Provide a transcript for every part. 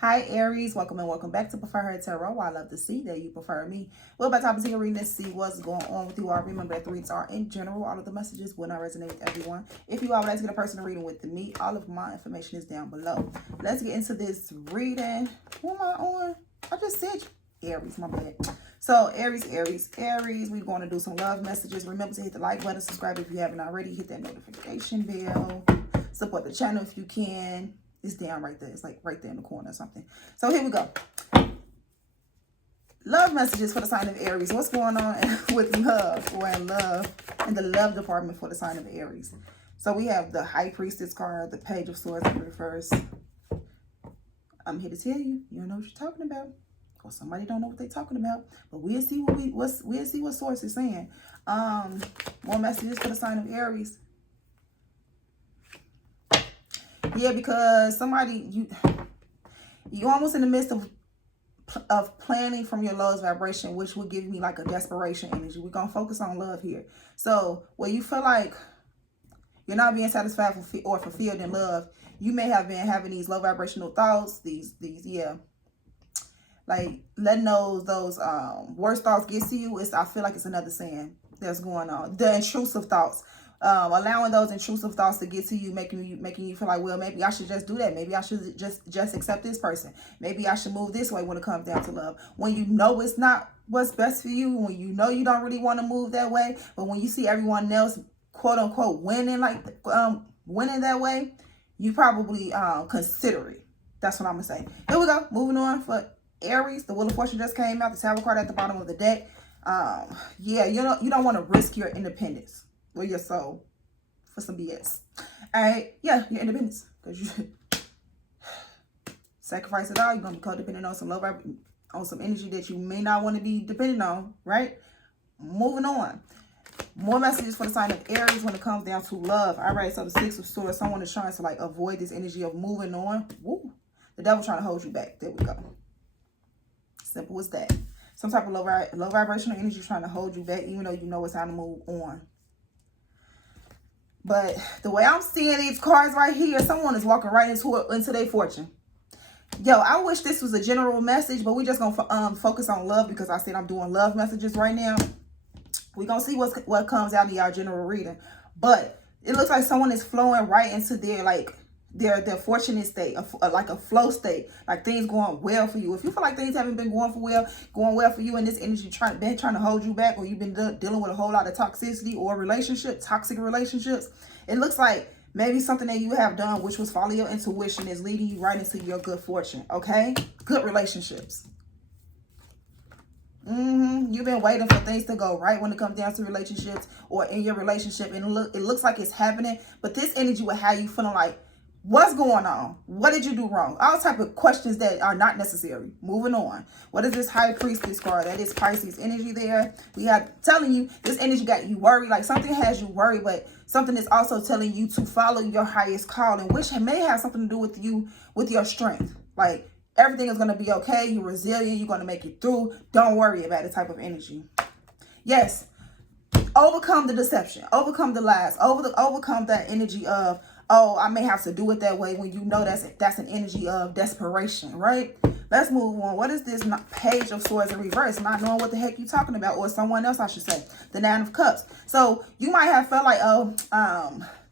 Hi Aries, welcome and welcome back to Preferher Tarot. I love to see that you prefer me. We're about to hop into your reading to see what's going on with you all. Remember that the readings are in general. All of the messages will not resonate with everyone. If you all would like to get a personal reading with me, all of my information is down below. Let's get into this reading. Who am I on? I just said Aries, my bad. So Aries, we're going to do some love messages. Remember to hit the like button, subscribe if you haven't already, hit that notification bell, support the channel if you can. It's down right there. It's like right there in the corner or something. So here we go. Love messages for the sign of Aries. What's going on with love or in love in the love department for the sign of Aries? So we have the High Priestess card, the Page of Swords in reverse. I'm here to tell you, you don't know what you're talking about. Or somebody don't know what they're talking about. But we'll see we'll see what Swords is saying. More messages for the sign of Aries. Yeah, because somebody, you almost in the midst of planning from your lowest vibration, which will give me like a desperation energy. We're going to focus on love here. So where you feel like you're not being satisfied or fulfilled in love, you may have been having these low vibrational thoughts, like letting those worst thoughts get to you. I feel like it's another sin that's going on. The intrusive thoughts. Allowing those intrusive thoughts to get to you, making you feel like, well, maybe I should just do that. Maybe I should just accept this person. Maybe I should move this way when it comes down to love. When you know it's not what's best for you, when you know you don't really want to move that way, but when you see everyone else, quote unquote, winning that way, you probably consider it. That's what I'm gonna say. Here we go. Moving on for Aries. The Wheel of Fortune just came out. The Tower card at the bottom of the deck. Yeah, you don't want to risk your independence or your soul for some BS. All right, yeah, your independence, because you sacrifice it all. You're gonna be codependent on some on some energy that you may not want to be dependent on, right? Moving on. More messages for the sign of Aries when it comes down to love. All right, so the Six of Swords, someone is trying to like avoid this energy of moving on. Woo. The devil trying to hold you back. There we go. Simple as that. Some type of low vibrational energy trying to hold you back, even though you know it's time to move on. But the way I'm seeing these cards right here, someone is walking right into their fortune. Yo, I wish this was a general message, but we're just going to focus on love because I said I'm doing love messages right now. We're going to see what comes out in our general reading. But it looks like someone is flowing right into their fortunate state, like a flow state, like things going well for you. If you feel like things haven't been going well for you, and this energy trying to hold you back, or you've been dealing with a whole lot of toxicity or toxic relationships, it looks like maybe something that you have done, which was follow your intuition, is leading you right into your good fortune. Okay, good relationships. You've been waiting for things to go right when it comes down to relationships or in your relationship, and it looks like it's happening. But this energy will have you feeling like, what's going on? What did you do wrong? All type of questions that are not necessary. Moving on. What is this High Priestess card? That is Pisces energy there. We have telling you this energy got you worried. Like something has you worried, but something is also telling you to follow your highest calling, which may have something to do with you, with your strength. Like everything is going to be okay. You're resilient. You're going to make it through. Don't worry about it type of energy. Yes. Overcome the deception. Overcome the lies. Overcome that energy of, oh, I may have to do it that way, when you know that's an energy of desperation, right? Let's move on. What is this Page of Swords in reverse? Not knowing what the heck you're talking about, or someone else, I should say. The Nine of Cups. So you might have felt like,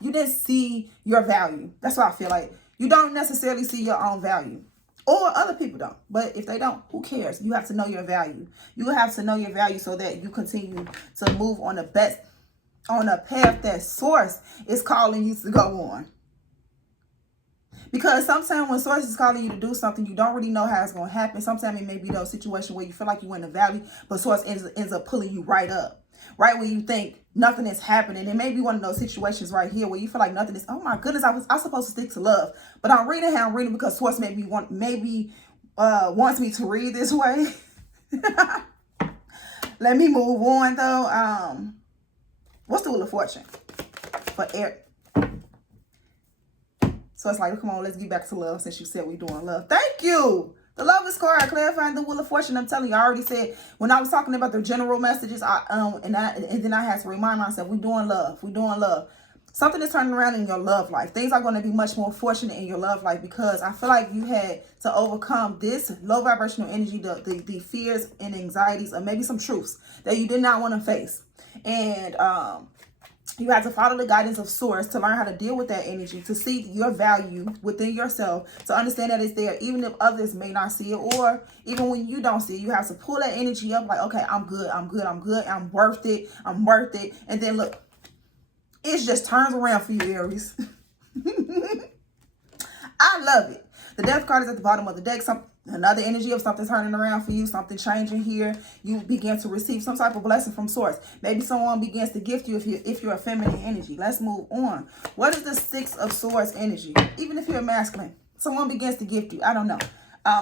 you didn't see your value. That's what I feel like. You don't necessarily see your own value. Or other people don't. But if they don't, who cares? You have to know your value. You have to know your value so that you continue to move on a path that Source is calling you to go on. Because sometimes when Source is calling you to do something, you don't really know how it's going to happen. Sometimes it may be those situations where you feel like you're in the valley, but Source ends up pulling you right up. Right when you think nothing is happening. It may be one of those situations right here where you feel like nothing is, oh my goodness, I was supposed to stick to love. But I'm reading how I'm reading because Source wants me to read this way. Let me move on though. What's the Wheel of Fortune for Aries? So it's like, come on, let's get back to love since you said we're doing love. Thank you. The Lovers card, clarifying the Wheel of Fortune. I'm telling you, I already said when I was talking about the general messages, and then I had to remind myself, we're doing love. We're doing love. Something is turning around in your love life. Things are going to be much more fortunate in your love life, because I feel like you had to overcome this low vibrational energy, the fears and anxieties, or maybe some truths that you did not want to face. And you have to follow the guidance of source to learn how to deal with that energy, to see your value within yourself, to understand that it's there, even if others may not see it, or even when you don't see it. You have to pull that energy up like, okay, I'm good, I'm good, I'm good, I'm worth it, I'm worth it. And then look, it just turns around for you, Aries. I love it. The Death card is at the bottom of the deck. Another energy of something turning around for you, something changing here. You begin to receive some type of blessing from source. Maybe someone begins to gift you if you're a feminine energy. Let's move on. What is the Six of Swords energy? Even if you're masculine, someone begins to gift you. I don't know.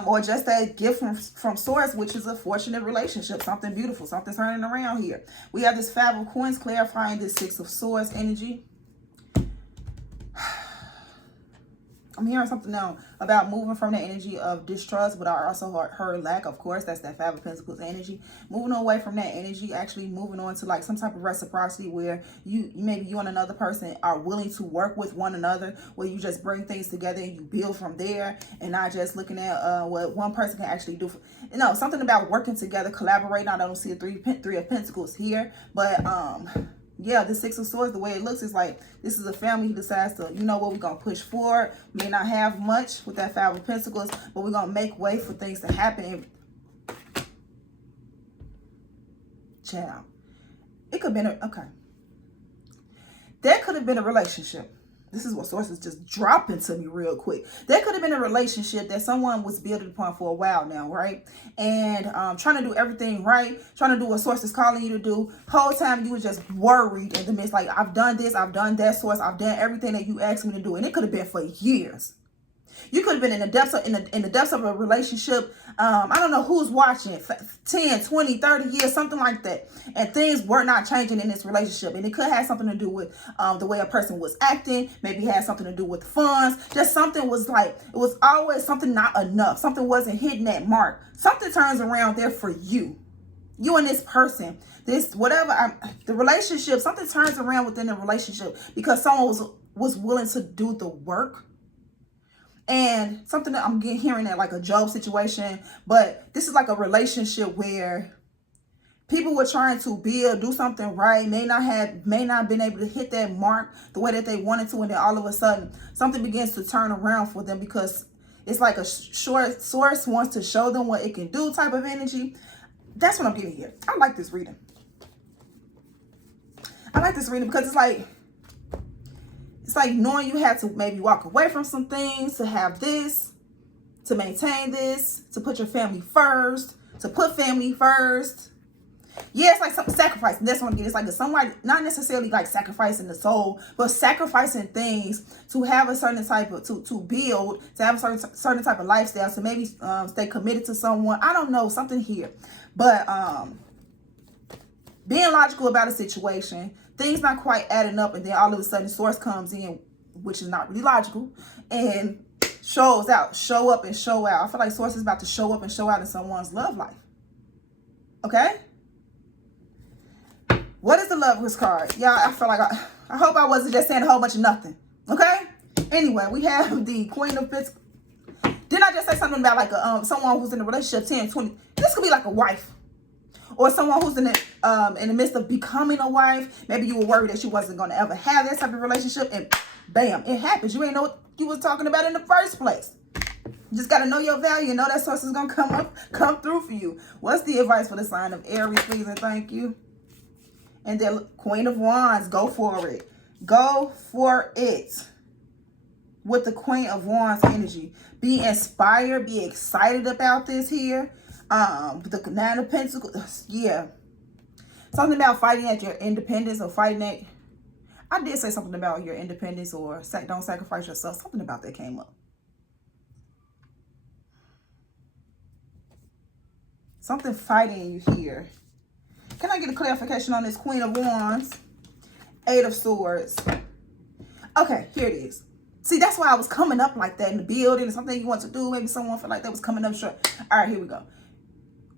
Or just a gift from source, which is a fortunate relationship, something beautiful, something turning around here. We have this Five of Coins clarifying this Six of Swords energy. I'm hearing something now about moving from the energy of distrust, but I also heard lack, of course. That's that Five of Pentacles energy. Moving away from that energy, actually moving on to like some type of reciprocity where maybe you and another person are willing to work with one another, where you just bring things together and you build from there, and not just looking at what one person can actually do. Something about working together, collaborating. I don't see a three of Pentacles here, but yeah, the Six of Swords, the way it looks is like this is a family who decides to, you know what, we're going to push forward. May not have much with that Five of Pentacles, but we're going to make way for things to happen. Child. It could have been okay. There could have been a relationship. This is what sources just dropping to me real quick. There could have been a relationship that someone was building upon for a while now, right? And trying to do everything right, trying to do what source is calling you to do. Whole time you were just worried in the midst, like, I've done this, I've done that, source, I've done everything that you asked me to do, and it could have been for years. You could have been in the depths of a relationship. I don't know who's watching, 10, 20, 30 years, something like that. And things were not changing in this relationship. And it could have something to do with the way a person was acting. Maybe it had something to do with funds. Just something was like, it was always something not enough. Something wasn't hitting that mark. Something turns around there for you. You and this person. The relationship, something turns around within the relationship because someone was willing to do the work. And something that I'm hearing that like a Job situation, but this is like a relationship where people were trying to do something right, may not been able to hit that mark the way that they wanted to, and then all of a sudden something begins to turn around for them because it's like a short source wants to show them what it can do type of energy. That's what I'm getting here. I like this reading. Because it's like knowing you had to maybe walk away from some things to have this, to maintain this, to put your family first, to put family first. Yeah, it's like some sacrifice. And that's what I'm getting. It's like somebody, not necessarily like sacrificing the soul, but sacrificing things to have a certain type of, to build, to have a certain type of lifestyle, to maybe stay committed to someone. I don't know, something here. But being logical about a situation, things not quite adding up, and then all of a sudden source comes in, which is not really logical, and show up and show out. I feel like source is about to show up and show out in someone's love life. Okay? What is the Lovers card? Y'all, I feel like I hope I wasn't just saying a whole bunch of nothing. Okay? Anyway, we have the Queen of Pentacles. Didn't I just say something about like someone who's in a relationship 10, 20? This could be like a wife. Or someone who's in the midst of becoming a wife. Maybe you were worried that she wasn't going to ever have that type of relationship. And bam, it happens. You ain't know what you was talking about in the first place. You just got to know your value and know that source is going to come through for you. What's the advice for the sign of Aries, please, and thank you? And then Queen of Wands, go for it. Go for it. With the Queen of Wands energy. Be inspired. Be excited about this here. The Nine of Pentacles, yeah. Something about fighting at your independence or fighting at, I did say something about your independence or don't sacrifice yourself. Something about that came up. Something fighting you here. Can I get a clarification on this Queen of Wands? Eight of Swords. Okay, here it is. See, that's why I was coming up like that in the building. Something you want to do. Maybe someone felt like that was coming up short. All right, here we go.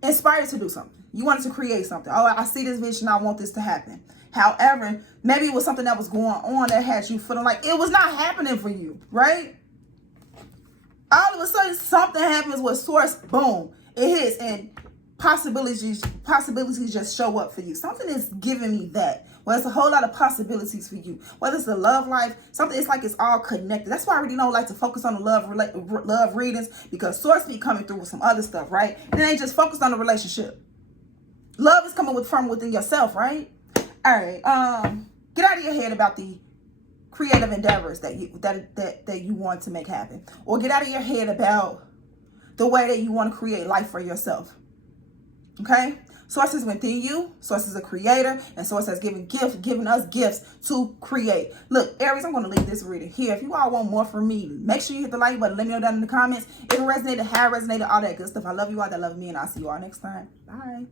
Inspired to do something. You wanted to create something. Oh, I see this vision. I want this to happen. However, maybe it was something that was going on that had you feeling like it was not happening for you, right? All of a sudden, something happens with source, boom, it hits, and possibilities just show up for you. Something is giving me that. Well, it's a whole lot of possibilities for you. Whether it's the love life, something, it's like it's all connected. That's why I really don't like to focus on the love readings, because source be coming through with some other stuff, right? And it ain't just focused on the relationship. Love is coming from within yourself, right? All right. Get out of your head about the creative endeavors that you want to make happen, or get out of your head about the way that you want to create life for yourself. Okay? Source is within you. Source is a creator, and Source has given us gifts to create. Look, Aries, I'm going to leave this reading here. If you all want more from me, make sure you hit the like button. Let me know down in the comments if it resonated, how it resonated, all that good stuff. I love you all that love me, and I'll see you all next time. Bye.